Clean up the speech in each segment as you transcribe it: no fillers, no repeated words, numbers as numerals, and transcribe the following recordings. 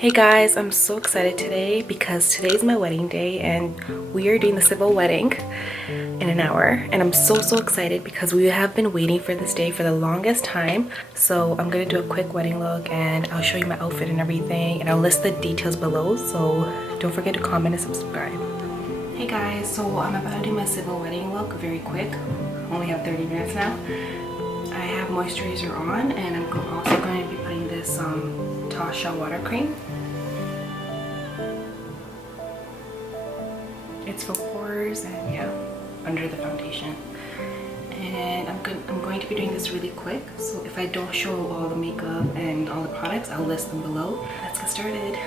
Hey guys, I'm so excited today because today's my wedding day and we are doing the civil wedding in an hour, and I'm so excited because we have been waiting for this day for the longest time. So I'm gonna do a quick wedding look and I'll show you my outfit and everything, and I'll list the details below, so don't forget to comment and subscribe. Hey guys, so I'm about to do my civil wedding look very quick. Only have 30 minutes now. I have moisturizer on and I'm also going to be putting this Tarte water cream. It's for pores and yeah, under the foundation. And I'm going to be doing this really quick, so if I don't show all the makeup and all the products, I'll list them below. Let's get started.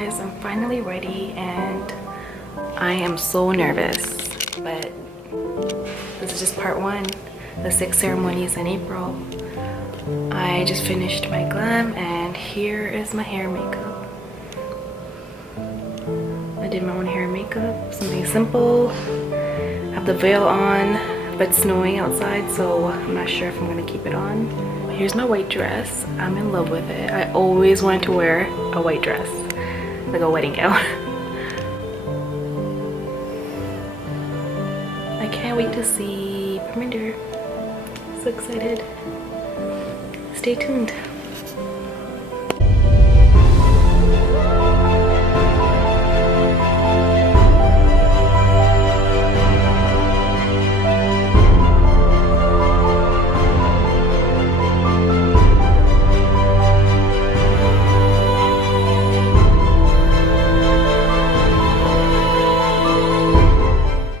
guys, I'm finally ready and I am so nervous, but this is just part one. The 6 ceremonies in April. I just finished my glam and here is my hair and makeup. I did my own hair and makeup, something simple. I have the veil on, but it's snowing outside, so I'm not sure if I'm gonna keep it on. Here's my white dress. I'm in love with it. I always wanted to wear a white dress, like a wedding gown. I can't wait to see premiere. So excited. Stay tuned.